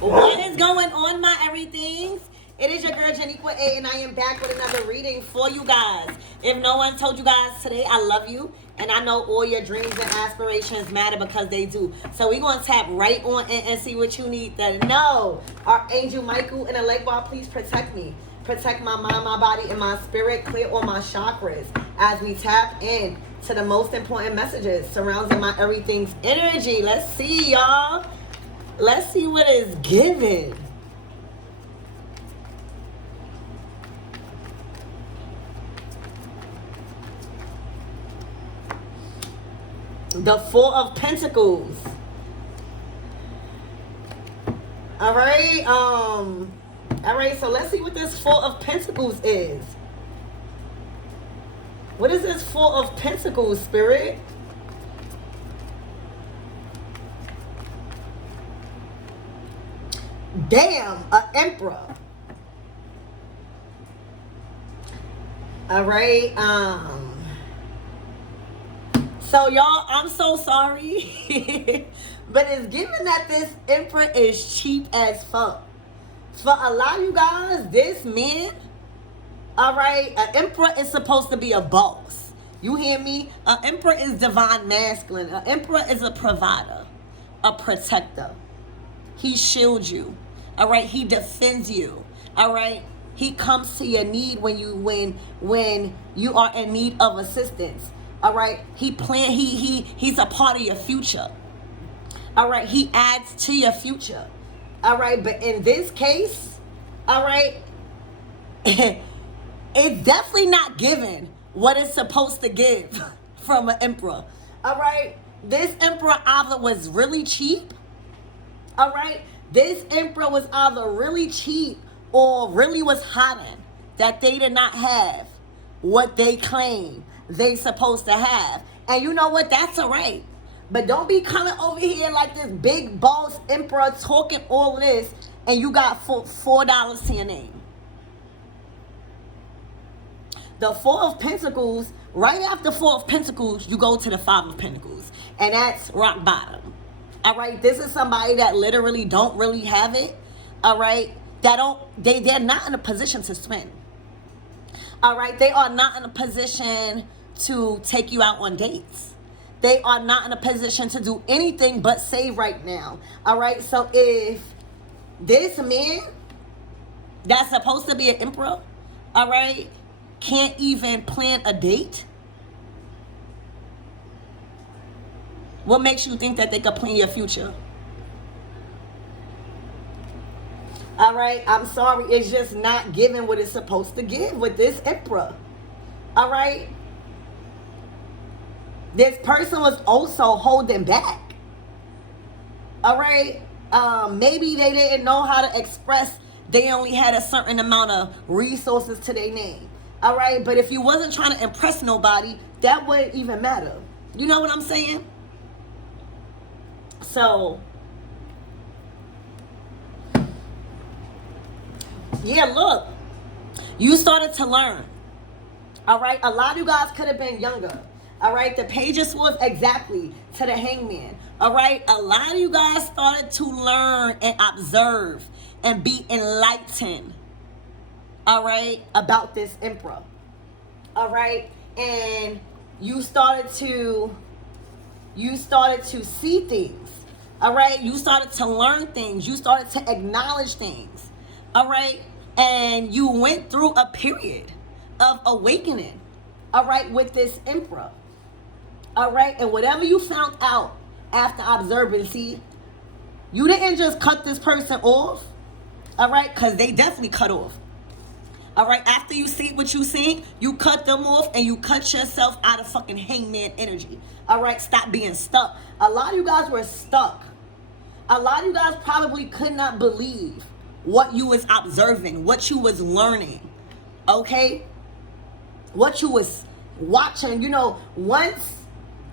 What is going on, my everythings? It is your girl Janiqua A, and I am back with another reading for you guys. If no one told you guys today, I love you, and I know all your dreams and aspirations matter because they do. So we're going to tap right on in and see what you need to know. Archangel Michael and the lake wall, please protect me. Protect my mind, my body, and my spirit. Clear all my chakras as we tap in to the most important messages surrounding my everything's energy. Let's see, y'all. Let's see what is given. The Four of Pentacles. All right, so let's see what this Four of Pentacles is. What is this Four of Pentacles, Spirit? Damn, an Emperor. All right, so y'all, I'm so sorry, but it's given that this Emperor is cheap as fuck. For a lot of you guys, this man, all right, an Emperor is supposed to be a boss. You hear me? An Emperor is divine masculine. An Emperor is a provider, a protector. He shields you. All right, he defends you. All right, he comes to your need when you are in need of assistance. All right, he's a part of your future. All right, he adds to your future. All right, but in this case, all right, it's definitely not given what it's supposed to give from an Emperor. All right, this Emperor either was really cheap. All right, this Emperor was either really cheap or really was hiding that they did not have what they claim they supposed to have. And you know what? That's all right. But don't be coming over here like this big boss Emperor talking all of this and you got $4 to your name. The Four of Pentacles, right after Four of Pentacles, you go to the Five of Pentacles. And that's rock bottom. All right? This is somebody that literally don't really have it. All right? They're not in a position to spend. All right? They are not in a position to take you out on dates. They are not in a position to do anything but save right now. All right, so if this man that's supposed to be an Emperor, all right, can't even plan a date, what makes you think that they could plan your future? All right, I'm sorry, it's just not giving what it's supposed to give with this Emperor. All right. This person was also holding back. All right. Maybe they didn't know how to express. They only had a certain amount of resources to their name. All right. But if you wasn't trying to impress nobody, that wouldn't even matter. You know what I'm saying? So, yeah, look. You started to learn. All right. A lot of you guys could have been younger. All right, the Page of Swords exactly to the Hangman. All right, a lot of you guys started to learn and observe and be enlightened. All right, about this Emperor. All right, and you started to see things. All right, you started to learn things. You started to acknowledge things. All right, and you went through a period of awakening. All right, with this Emperor. All right, and whatever you found out after observing, see, you didn't just cut this person off, all right, because they definitely cut off. All right, after you see what you see, you cut them off and you cut yourself out of fucking Hangman energy. All right, stop being stuck. A lot of you guys were stuck. A lot of you guys probably could not believe what you was observing, what you was learning, okay? What you was watching. You know, once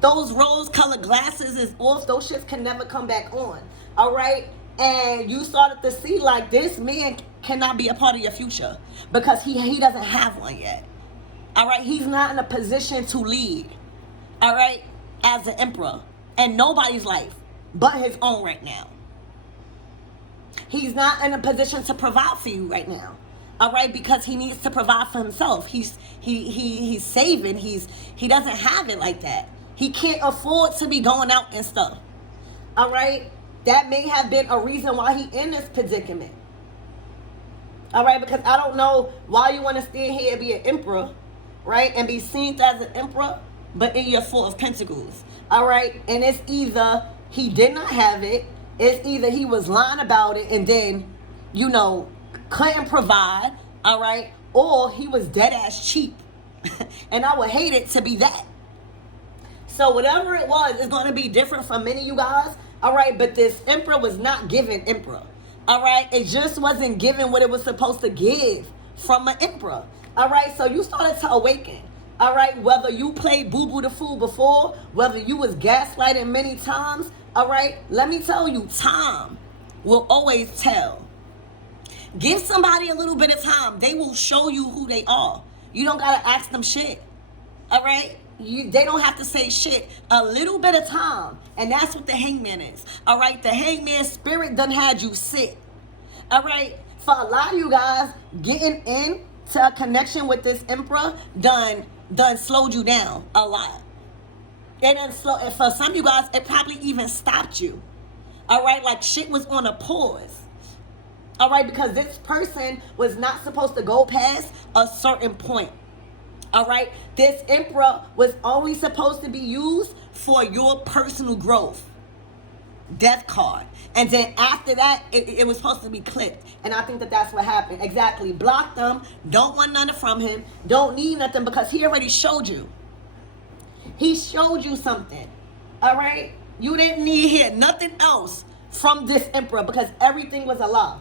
those rose-colored glasses is off, those shits can never come back on. All right? And you started to see like this man cannot be a part of your future because he doesn't have one yet. All right? He's not in a position to lead. All right? As an Emperor. In nobody's life but his own right now. He's not in a position to provide for you right now. All right, because he needs to provide for himself. He's saving. He doesn't have it like that. He can't afford to be going out and stuff. All right, that may have been a reason why he in this predicament. All right, because I don't know why you want to stand here and be an emperor, right, and be seen as an emperor, but in your Four of Pentacles. All right, and it's either he did not have it, it's either he was lying about it and then, you know, couldn't provide, all right, or he was dead ass cheap. And I would hate it to be that. So whatever it was, it's going to be different for many of you guys, all right, but this emperor was not given emperor, all right. It just wasn't given what it was supposed to give from an emperor, all right. So you started to awaken, all right, whether you played boo-boo the fool before, whether you was gaslighting many times, all right, let me tell you, time will always tell. Give somebody a little bit of time. They will show you who they are. You don't got to ask them shit. All right? They don't have to say shit. A little bit of time. And that's what the hangman is. All right? The hangman spirit done had you sit. All right? For a lot of you guys, getting into a connection with this emperor done slowed you down a lot. And for some of you guys, it probably even stopped you. All right? Like shit was on a pause. All right, because this person was not supposed to go past a certain point. All right, this emperor was only supposed to be used for your personal growth. Death card. And then after that, it was supposed to be clipped. And I think that that's what happened. Exactly. Block them. Don't want nothing from him. Don't need nothing because he already showed you. He showed you something. All right? You didn't need to hear nothing else from this emperor because everything was a lie.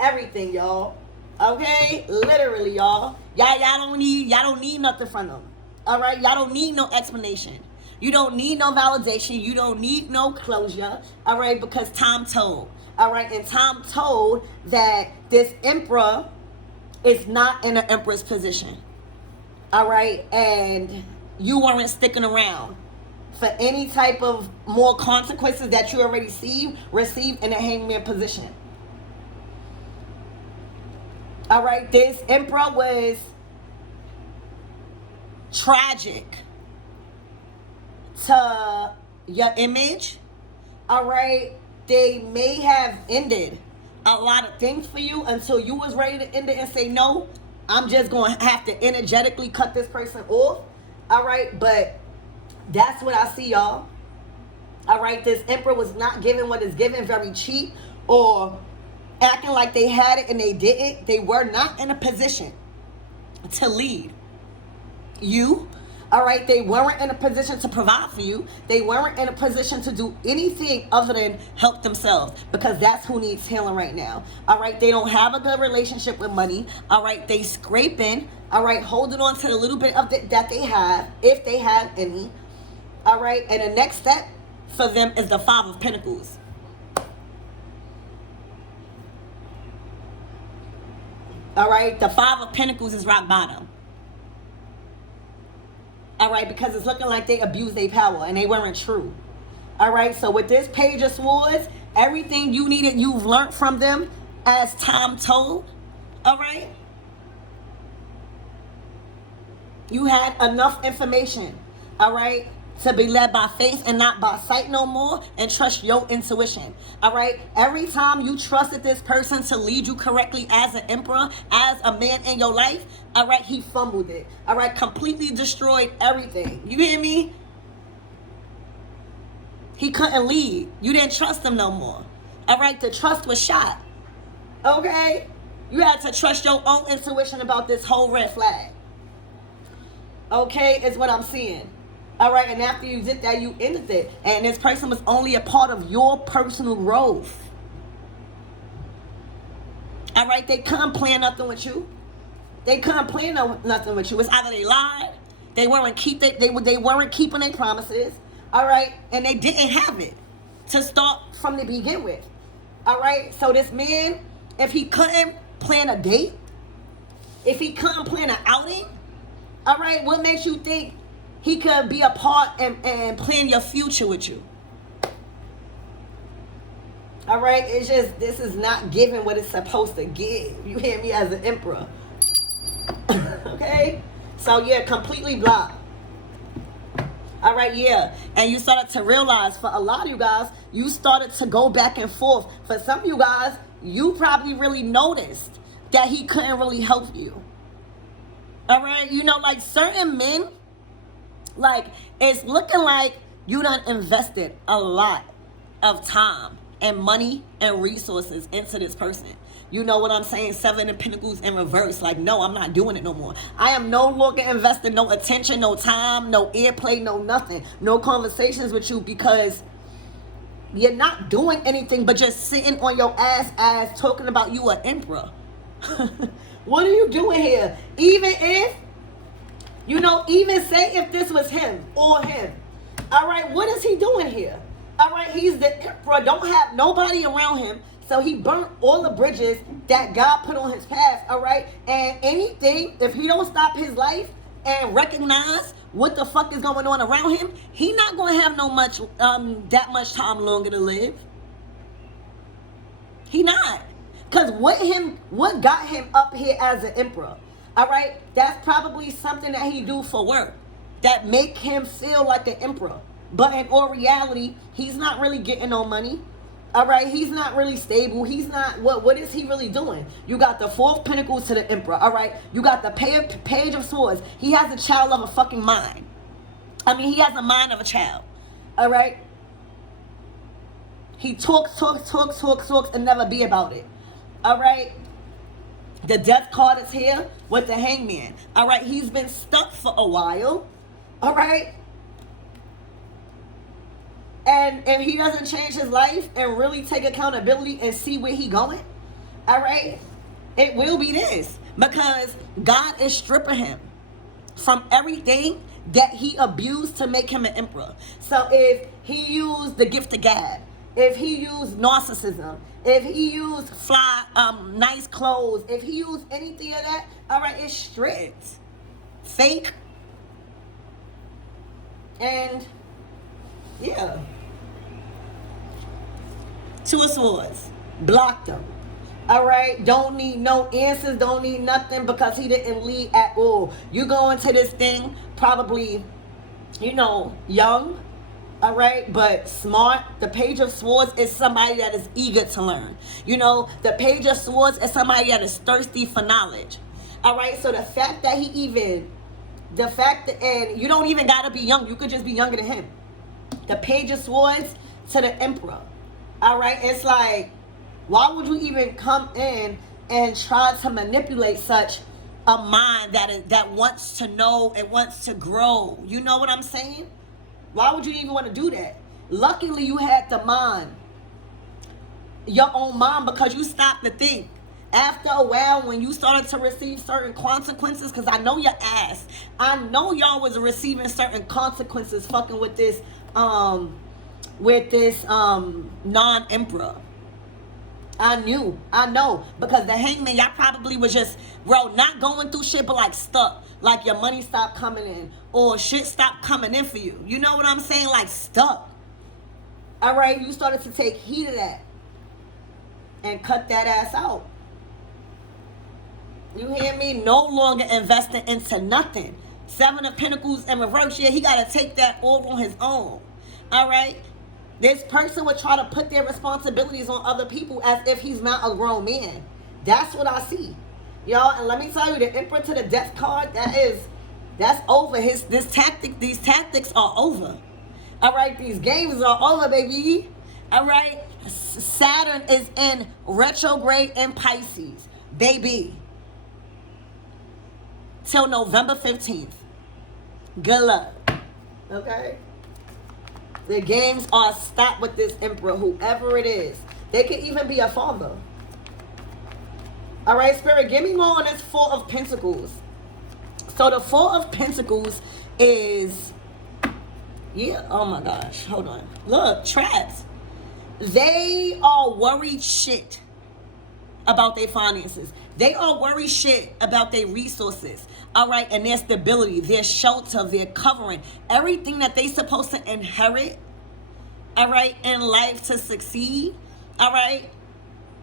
Everything, y'all. Okay? Literally, y'all. Y'all don't need nothing from them. All right? Y'all don't need no explanation. You don't need no validation. You don't need no closure. All right? Because time told. All right? And time told that this emperor is not in an emperor's position. All right? And you weren't sticking around for any type of more consequences that you already received in a hangman position. All right, this emperor was tragic to your image. All right, they may have ended a lot of things for you until you was ready to end it and say, no, I'm just going to have to energetically cut this person off. All right, but that's what I see, y'all. All right, this emperor was not given what is given, very cheap, or acting like they had it and they didn't. They were not in a position to lead you. All right, they weren't in a position to provide for you. They weren't in a position to do anything other than help themselves, because that's who needs healing right now. All right, they don't have a good relationship with money. All right, they scraping. All right, holding on to the little bit of it that they have, if they have any. All right, and the next step for them is the Five of Pentacles. All right, the Five of Pentacles is rock bottom. All right, because it's looking like they abused their power and they weren't true. All right, so with this Page of Swords, everything you needed, you've learned from them as time told. All right, you had enough information. All right, to be led by faith and not by sight no more, and trust your intuition. All right, every time you trusted this person to lead you correctly as an emperor, as a man in your life, all right, he fumbled it. All right, completely destroyed everything. You hear me? He couldn't lead. You didn't trust him no more. All right, the trust was shot. Okay, you had to trust your own intuition about this whole red flag. Okay, is what I'm seeing. All right, and after you did that, you ended it. And this person was only a part of your personal growth. All right, they couldn't plan nothing with you. They couldn't plan nothing with you. It's either they lied, they weren't keeping their promises. All right, and they didn't have it to start from the begin with. All right, so this man, if he couldn't plan a date, if he couldn't plan an outing, all right, what makes you think he could be a part and plan your future with you? All right, it's just, this is not giving what it's supposed to give. You hear me, as an emperor. Okay? So yeah, completely blocked. All right, yeah. And you started to realize, for a lot of you guys, you started to go back and forth. For some of you guys, you probably really noticed that he couldn't really help you. All right? You know, like certain men, like, it's looking like you done invested a lot of time and money and resources into this person. You know what I'm saying? 7 of Pentacles in reverse. Like, no, I'm not doing it no more. I am no longer investing no attention, no time, no airplay, no nothing. No conversations with you, because you're not doing anything but just sitting on your ass talking about you an emperor. What are you doing here? Even if, you know, even say if this was him or him. All right, what is he doing here? All right, he's the emperor. Don't have nobody around him. So he burnt all the bridges that God put on his path, all right? And anything, if he don't stop his life and recognize what the fuck is going on around him, he not going to have that much time longer to live. He not. Because what got him up here as an emperor, all right? That's probably something that he do for work that make him feel like an emperor. But in all reality, he's not really getting no money. All right, he's not really stable. He's not, what is he really doing? You got the 4 of Pentacles to the Emperor, all right? You got the Page of Swords. He has a child of a fucking mind. I mean, he has the mind of a child, all right? He talks, and never be about it, all right? The Death card is here with the Hangman, all right? He's been stuck for a while, all right? And if he doesn't change his life and really take accountability and see where he going, all right, it will be this. Because God is stripping him from everything that he abused to make him an emperor. So if he used the gift of gab, if he used narcissism, if he used nice clothes, if he used anything of that, all right, it's stripped. Fake. And yeah. 2 of Swords. Blocked him. All right? Don't need no answers. Don't need nothing, because he didn't lead at all. You go into this thing probably, you know, young. All right? But smart. The Page of Swords is somebody that is eager to learn. You know, the Page of Swords is somebody that is thirsty for knowledge. All right? So the fact that and you don't even got to be young. You could just be younger than him. The Page of Swords to the Emperor. All right, it's like, why would you even come in and try to manipulate such a mind that wants to know and wants to grow? You know what I'm saying? Why would you even want to do that? Luckily, you had to mind your own mind, because you stopped to think. After a while, when you started to receive certain consequences, because I know your ass, I know y'all was receiving certain consequences fucking with this non-emperor. I know, because the Hangman, y'all probably was just, bro, not going through shit, but like stuck. Like your money stopped coming in, or shit stopped coming in for you. You know what I'm saying? Like stuck. All right, you started to take heed of that and cut that ass out. You hear me? No longer investing into nothing. 7 of Pentacles in reverse. Yeah, he got to take that all on his own. All right? This person would try to put their responsibilities on other people as if he's not a grown man. That's what I see. Y'all, and let me tell you, the Emperor to the Death card, that's over. These tactics are over. All right? These games are over, baby. All right? Saturn is in retrograde in Pisces. Baby. Till November 15th. Good luck. Okay? The games are stopped with this Emperor, whoever it is. They could even be a father. All right, Spirit, give me more on this 4 of Pentacles. So the 4 of Pentacles is, yeah, oh my gosh, hold on. Look, traps. They are worried shit about their finances. They are worried shit about their resources. All right, and their stability, their shelter, their covering, everything that they supposed to inherit, all right, in life to succeed. All right.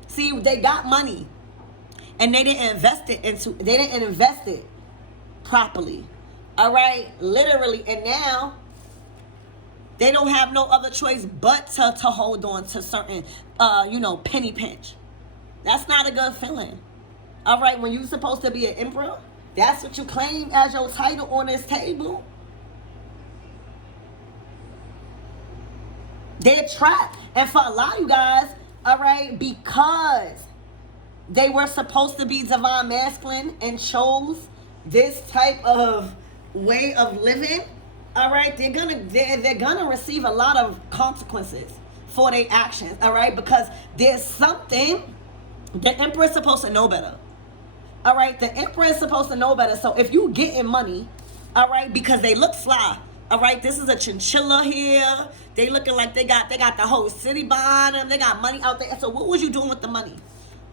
See, they got money and they didn't invest it properly. All right, literally. And now they don't have no other choice but to hold on to certain penny pinch. That's not a good feeling. All right, when you're supposed to be an emperor, that's what you claim as your title on this table. They're trapped. And for a lot of you guys, all right, because they were supposed to be divine masculine and chose this type of way of living, all right, they're gonna receive a lot of consequences for their actions, all right, because there's something the emperor is supposed to know better. All right, the emperor is supposed to know better. So if you getting money, all right, because they look fly, all right, this is a chinchilla here. They looking like they got the whole city behind them. They got money out there. So what was you doing with the money?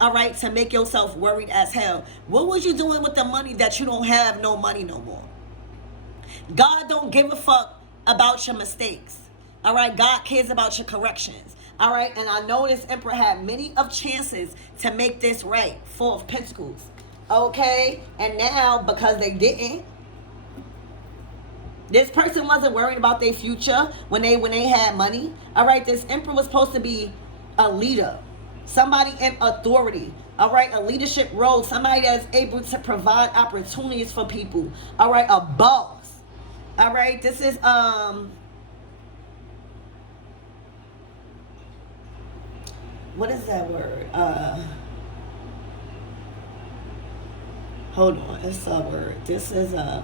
All right, to make yourself worried as hell. What was you doing with the money that you don't have no money no more? God don't give a fuck about your mistakes. All right, God cares about your corrections. All right, and I know this emperor had many of chances to make this right. 4 of Pentacles. Okay, and now because they didn't, this person wasn't worried about their future when they had money. All right, this emperor was supposed to be a leader, somebody in authority. All right, a leadership role, somebody that's able to provide opportunities for people. All right, a boss. All right, this is what is that word? Hold on, it's a word. This is an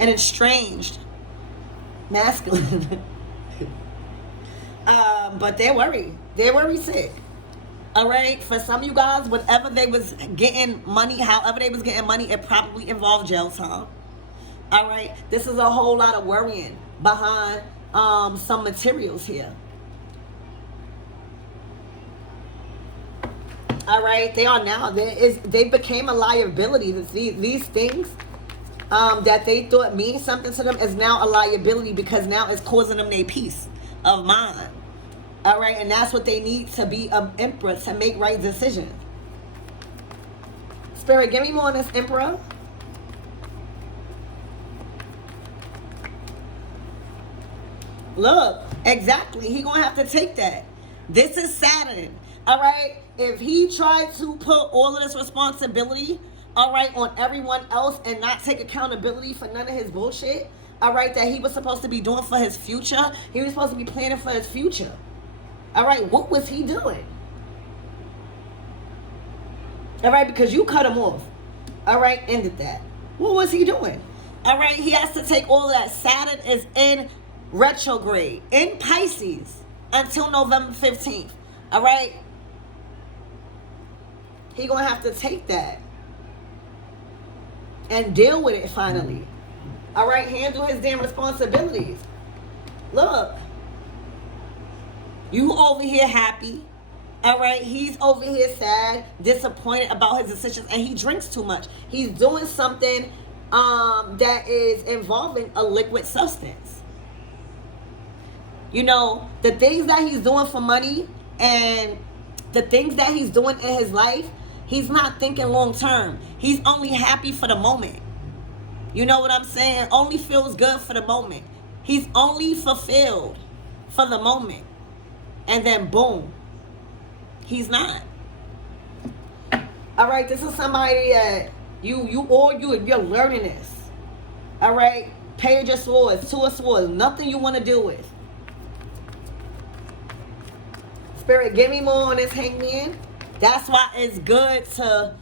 estranged masculine. But they're worried. They're worried sick. All right, for some of you guys, whatever they was getting money, however they was getting money, it probably involved jail time. All right, this is a whole lot of worrying behind some materials here. All right, they became a liability. These things that they thought mean something to them is now a liability because now it's causing them their peace of mind. All right, and that's what they need to be an emperor, to make right decisions. Spirit, give me more on this emperor. Look, exactly. He gonna have to take that. This is Saturn. All right, if he tried to put all of this responsibility, all right, on everyone else and not take accountability for none of his bullshit, all right, that he was supposed to be doing for his future, he was supposed to be planning for his future. All right, what was he doing? All right, because you cut him off. All right, ended that. What was he doing? All right, he has to take all of that. Saturn is in retrograde in Pisces until November 15th. All right, he gonna have to take that and deal with it finally. All right, handle his damn responsibilities. Look, you over here happy. All right, he's over here sad, disappointed about his decisions, and he drinks too much. He's doing something that is involving a liquid substance. You know, the things that he's doing for money and the things that he's doing in his life, he's not thinking long term. He's only happy for the moment. You know what I'm saying? Only feels good for the moment. He's only fulfilled for the moment. And then boom, he's not. All right, this is somebody that you're learning this. All right, Page of Swords, 2 of Swords, nothing you want to deal with. Spirit, give me more on this Hangman. That's why it's good to,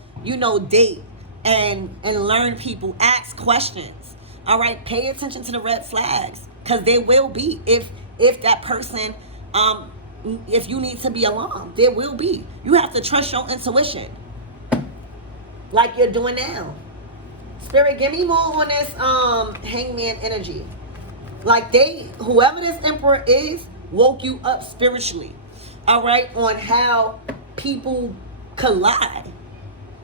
date and learn people, ask questions. All right, pay attention to the red flags, because there will be, if that person, if you need to be alarmed, there will be. You have to trust your intuition, like you're doing now. Spirit, give me more on this Hangman energy. Like whoever this emperor is, woke you up spiritually. All right, on how people collide.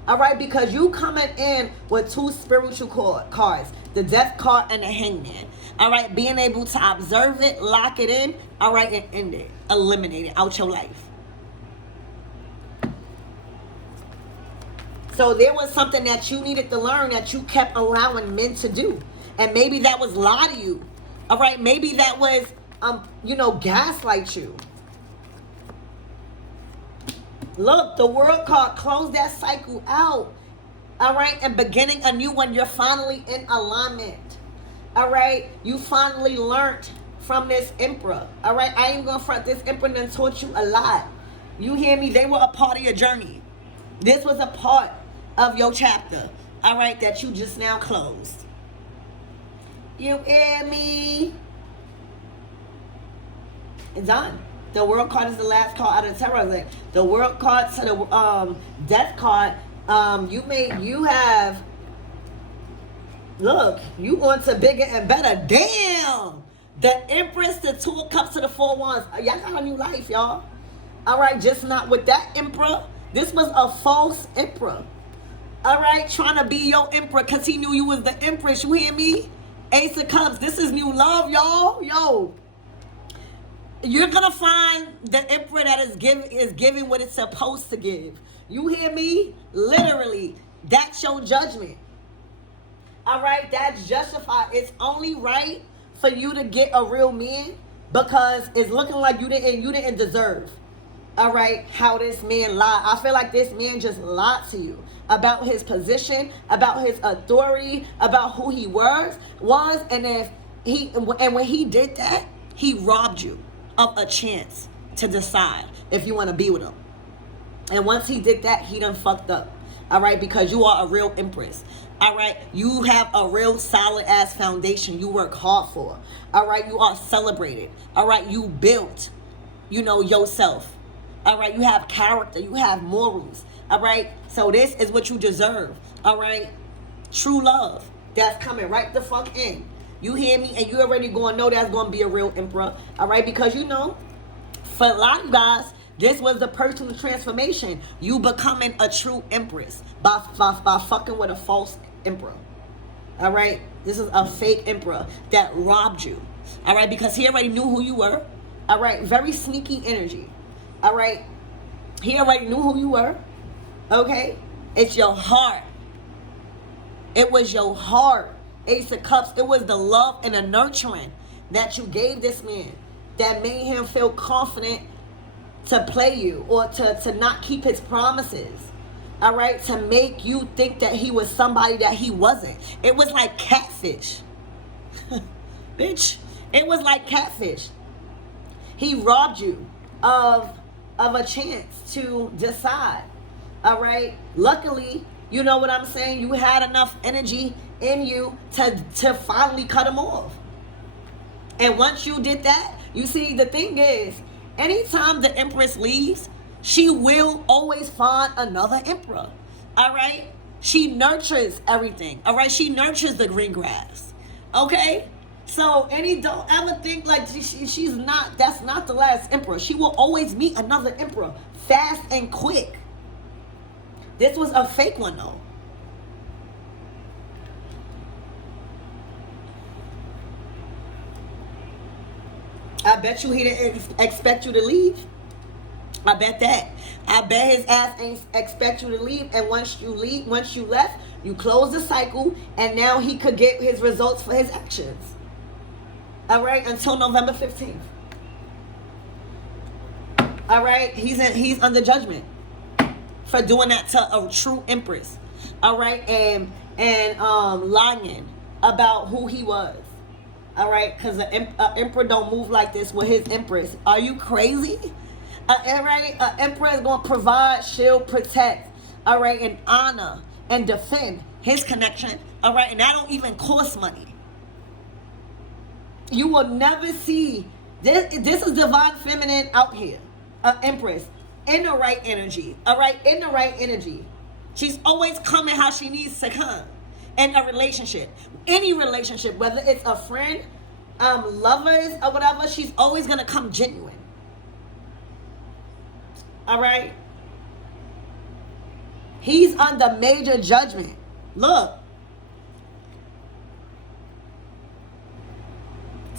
All right, because you coming in with 2 spiritual cards, the Death card and the Hangman. All right, being able to observe it, lock it in, all right, and end it, eliminate it out your life. So there was something that you needed to learn that you kept allowing men to do. And maybe that was lie to you. All right, maybe that was, gaslight you. Look, the world card, close that cycle out. All right, and beginning a new one, you're finally in alignment. All right, you finally learned from this emperor. All right, I ain't gonna front, this emperor done taught you a lot. You hear me? They were a part of your journey. This was a part of your chapter, all right, that you just now closed. You hear me? It's done. The world card is the last card out of the tarot deck. The world card to the death card. You have. Look, you on to bigger and better. Damn. The Empress, the Two of Cups to the Four Wands. Y'all got a new life, y'all. All right, just not with that emperor. This was a false emperor. All right, trying to be your emperor because he knew you was the empress. You hear me? Ace of Cups. This is new love, y'all. Yo. You're going to find the emperor that is giving what it's supposed to give. You hear me? Literally. That's your judgment. All right? That's justified. It's only right for you to get a real man because it's looking like you didn't deserve. All right? How this man lied. I feel like this man just lied to you about his position, about his authority, about who he was, and when he did that, he robbed you of a chance to decide if you want to be with him. And once he did that, he done fucked up. All right, because you are a real empress. All right, you have a real solid ass foundation you work hard for. All right, you are celebrated. All right, you built, yourself. All right, you have character, you have morals. All right, so this is what you deserve. All right, true love that's coming right the fuck in. You hear me? And you already going to know that's going to be a real emperor. All right, because for a lot of guys, this was the personal transformation. You becoming a true empress by fucking with a false emperor. All right, this is a fake emperor that robbed you. All right, because he already knew who you were. All right, very sneaky energy. All right, he already knew who you were. Okay, it's your heart. It was your heart. Ace of Cups. It was the love and the nurturing that you gave this man that made him feel confident to play you or to not keep his promises. All right, to make you think that he was somebody that he wasn't. It was like catfish. Bitch, it was like catfish. He robbed you of a chance to decide. All right, luckily, you know what I'm saying, you had enough energy in you to finally cut him off. And once you did that, you see, the thing is, anytime the empress leaves, she will always find another emperor. All right, she nurtures everything. All right, she nurtures the green grass. Okay, so don't ever think like that's not the last emperor. She will always meet another emperor fast and quick. This was a fake one though. I bet you he didn't expect you to leave. I bet that. I bet his ass ain't expect you to leave. And once you left, you close the cycle, and now he could get his results for his actions. All right, until November 15th. All right, he's under judgment for doing that to a true empress. All right, and lying about who he was. All right, because an emperor don't move like this with his empress. Are you crazy? All right, an emperor is going to provide, shield, protect, all right, and honor and defend his connection. All right, and that don't even cost money. You will never see this. This is divine feminine out here, an empress in the right energy. All right, in the right energy. She's always coming how she needs to come. In a relationship, any relationship, whether it's a friend, lovers, or whatever, she's always gonna come genuine. All right. He's under major judgment. Look.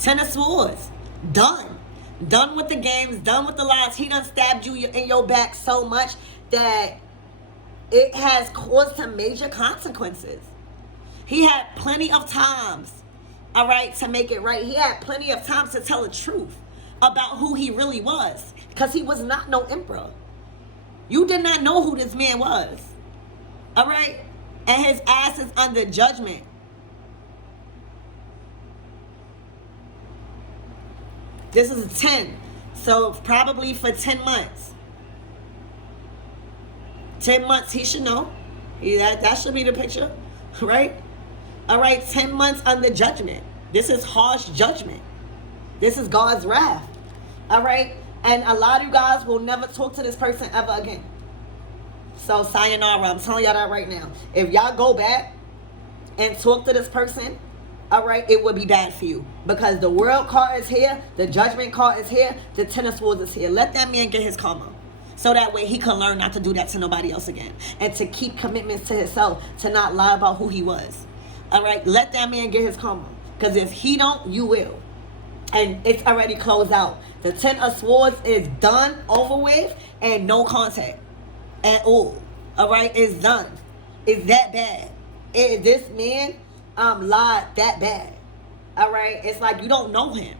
Ten of Swords. Done. Done with the games, done with the lies. He done stabbed you in your back so much that it has caused him major consequences. He had plenty of times, all right, to make it right. He had plenty of times to tell the truth about who he really was, because he was not no emperor. You did not know who this man was, all right? And his ass is under judgment. This is a 10. So probably for 10 months. 10 months, he should know. That should be the picture, right? All right, 10 months under judgment. This is harsh judgment. This is God's wrath. All right? And a lot of you guys will never talk to this person ever again. So sayonara, I'm telling y'all that right now. If y'all go back and talk to this person, all right, it would be bad for you, because the world card is here, the judgment card is here, the Ten of Swords is here. Let that man get his karma, so that way he can learn not to do that to nobody else again, and to keep commitments to himself, to not lie about who he was. All right, let that man get his karma, because if he don't, you will. And it's already closed out. The Ten of Swords is done, over with, and no contact at all. All right, it's done. It's that bad. This man lied that bad. All right, it's like you don't know him.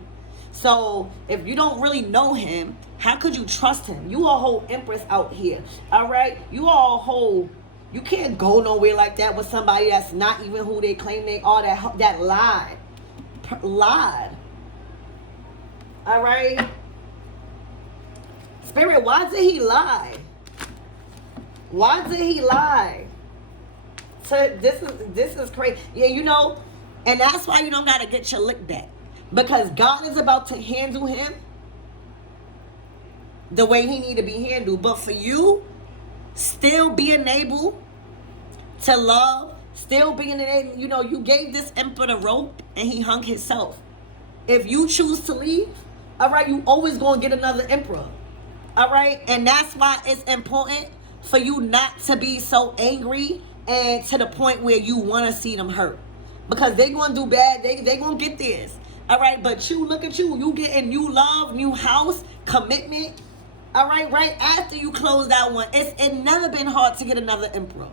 So if you don't really know him, how could you trust him? You a whole empress out here. All right, you are a whole. You can't go nowhere like that with somebody that's not even who they claim they are. That lied. All right, Spirit, why did he lie? Why did he lie? So this is crazy. Yeah, you know, and that's why you don't gotta get your lick back, because God is about to handle him the way he need to be handled. But for you, still being able to love, still being able, you know, you gave this emperor the rope and he hung himself. If you choose to leave, all right, you always gonna get another emperor. All right, and that's why it's important for you not to be so angry and to the point where you want to see them hurt, because they gonna do bad. They gonna get this. All right, but you, look at you getting new love, new house, commitment. All right, right after you close that one, it's never been hard to get another emperor,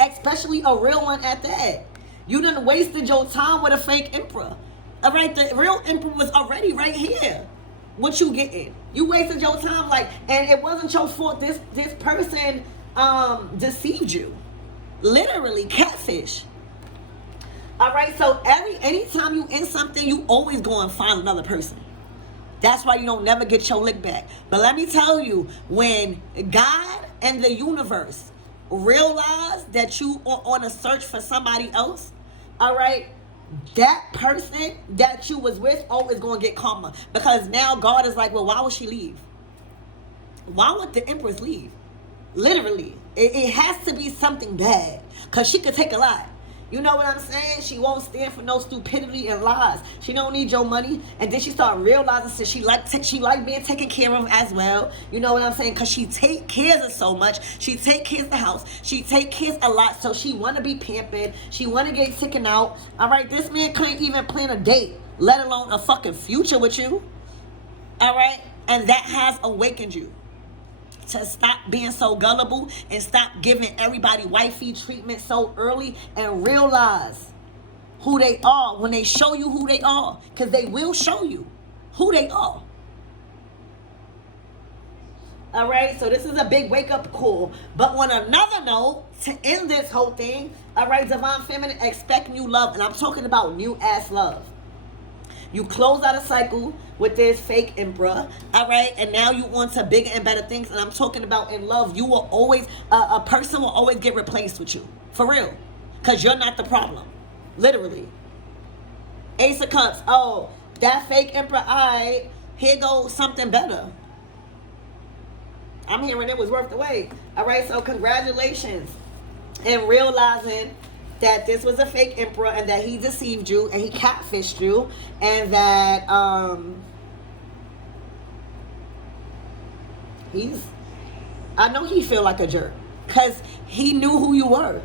especially a real one at that. You done wasted your time with a fake emperor. All right, the real emperor was already right here. What you getting? You wasted your time, like, and it wasn't your fault. This person deceived you, literally. Catfish. All right, so anytime you in something, you always go and find another person. That's why you don't never get your lick back. But let me tell you, when God and the universe realize that you are on a search for somebody else, all right, that person that you was with always going to get karma, because now God is like, well, why would she leave? Why would the empress leave? Literally, it has to be something bad, because she could take a lie. You know what I'm saying? She won't stand for no stupidity and lies. She don't need your money. And then she start realizing that she like being taken care of as well. You know what I'm saying? Because she take care of so much. She take care of the house. She take care of a lot. So she want to be pampered. She want to get taken out. All right, this man couldn't even plan a date, let alone a fucking future with you. All right? And that has awakened you to stop being so gullible and stop giving everybody wifey treatment so early, and realize who they are when they show you who they are, because they will show you who they are. All right, so this is a big wake-up call. But on another note, to end this whole thing, all right, Divine Feminine, expect new love, and I'm talking about new ass love. You close out a cycle with this fake emperor, all right? And now you want to bigger and better things. And I'm talking about in love. You will always, a person will always get replaced with you. For real. Because you're not the problem. Literally. Ace of Cups. Oh, that fake emperor, all right. Here goes something better. I'm hearing it was worth the wait. All right, so congratulations. And realizing that this was a fake emperor, and that he deceived you, and he catfished you, and that I know he feel like a jerk, because he knew who you were.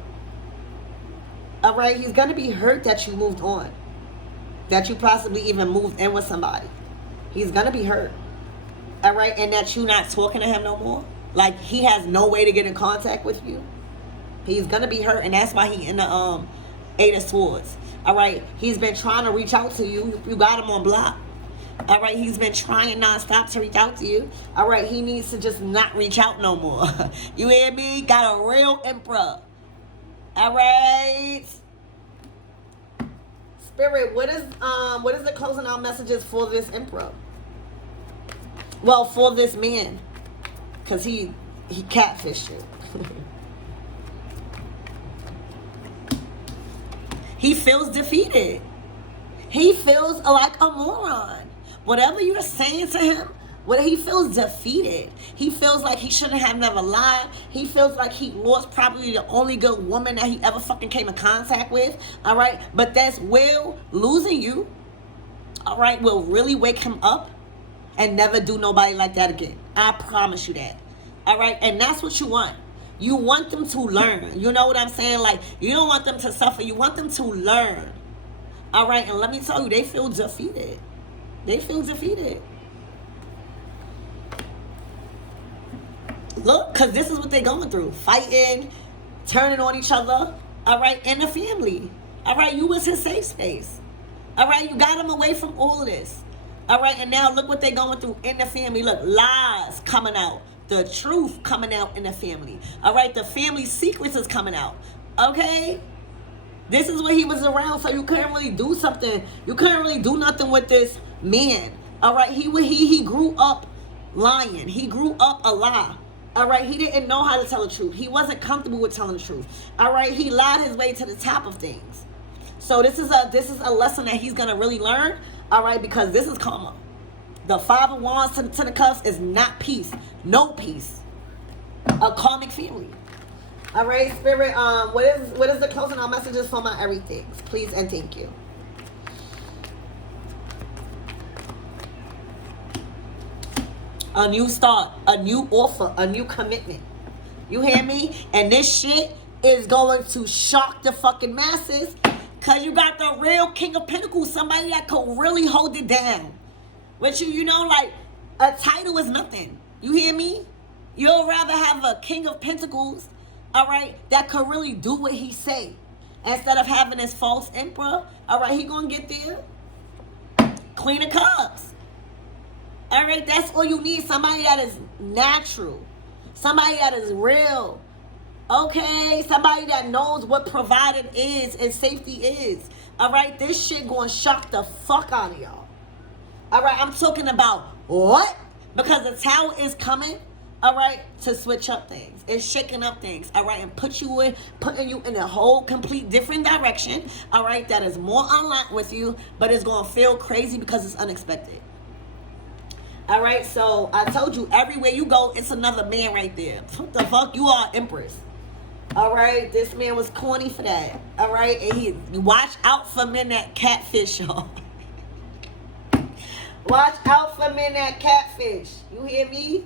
All right, he's gonna be hurt that you moved on. that you possibly even moved in with somebody. He's gonna be hurt. All right, and that you not talking to him no more. Like, he has no way to get in contact with you. He's gonna be hurt, and that's why he in the Eight of Swords. All right, he's been trying to reach out to you. You got him on block. All right, he's been trying nonstop to reach out to you. All right, he needs to just not reach out no more. You hear me? Got a real emperor. All right. Spirit, what is the closing out messages for this emperor? Well, for this man, because he catfished you. He feels defeated. He feels like a moron. Whatever you're saying to him, he feels defeated. He feels like he shouldn't have never lied. He feels like he lost probably the only good woman that he ever fucking came in contact with. All right, but that's losing you. All right, will really wake him up and never do nobody like that again. I promise you that. All right, and that's what you want. You want them to learn. You know what I'm saying? Like, you don't want them to suffer. You want them to learn. All right, and let me tell you, they feel defeated. They feel defeated. Look, because this is what they're going through. Fighting, turning on each other. All right, in the family. All right, you was his safe space. All right, you got him away from all of this. All right, and now look what they're going through in the family. Look, lies coming out. The truth coming out in the family. All right, the family secrets is coming out. Okay? This is when he was around, so you couldn't really do something. You couldn't really do nothing with this man. All right, he grew up lying. He grew up a lie. All right, he didn't know how to tell the truth. He wasn't comfortable with telling the truth. All right, he lied his way to the top of things. So this is a lesson that he's gonna really learn. All right, because this is karma. The Five of Wands to the cuffs is not peace. No peace. A karmic family. All right, Spirit. What is the closing out messages for my everythings? Please and thank you. A new start, a new offer, a new commitment. You hear me? And this shit is going to shock the fucking masses, because you got the real King of Pentacles, somebody that could really hold it down. With you know, like, a title is nothing. You hear me? You'll rather have a King of Pentacles, all right, that could really do what he say, instead of having this false emperor. All right, he gonna get there. Queen of Cups. All right, that's all you need. Somebody that is natural. Somebody that is real. Okay? Somebody that knows what provided is and safety is. All right? This shit gonna shock the fuck out of y'all. All right? I'm talking about what? Because the Tower is coming, all right, to switch up things. It's shaking up things, all right, and putting you in a whole complete different direction, all right, that is more aligned with you, but it's gonna feel crazy because it's unexpected. All right, so I told you, everywhere you go, it's another man right there. What the fuck? You are Empress. All right, this man was corny for that. All right, and watch out for men that catfish, y'all. Watch out for men that catfish. You hear me?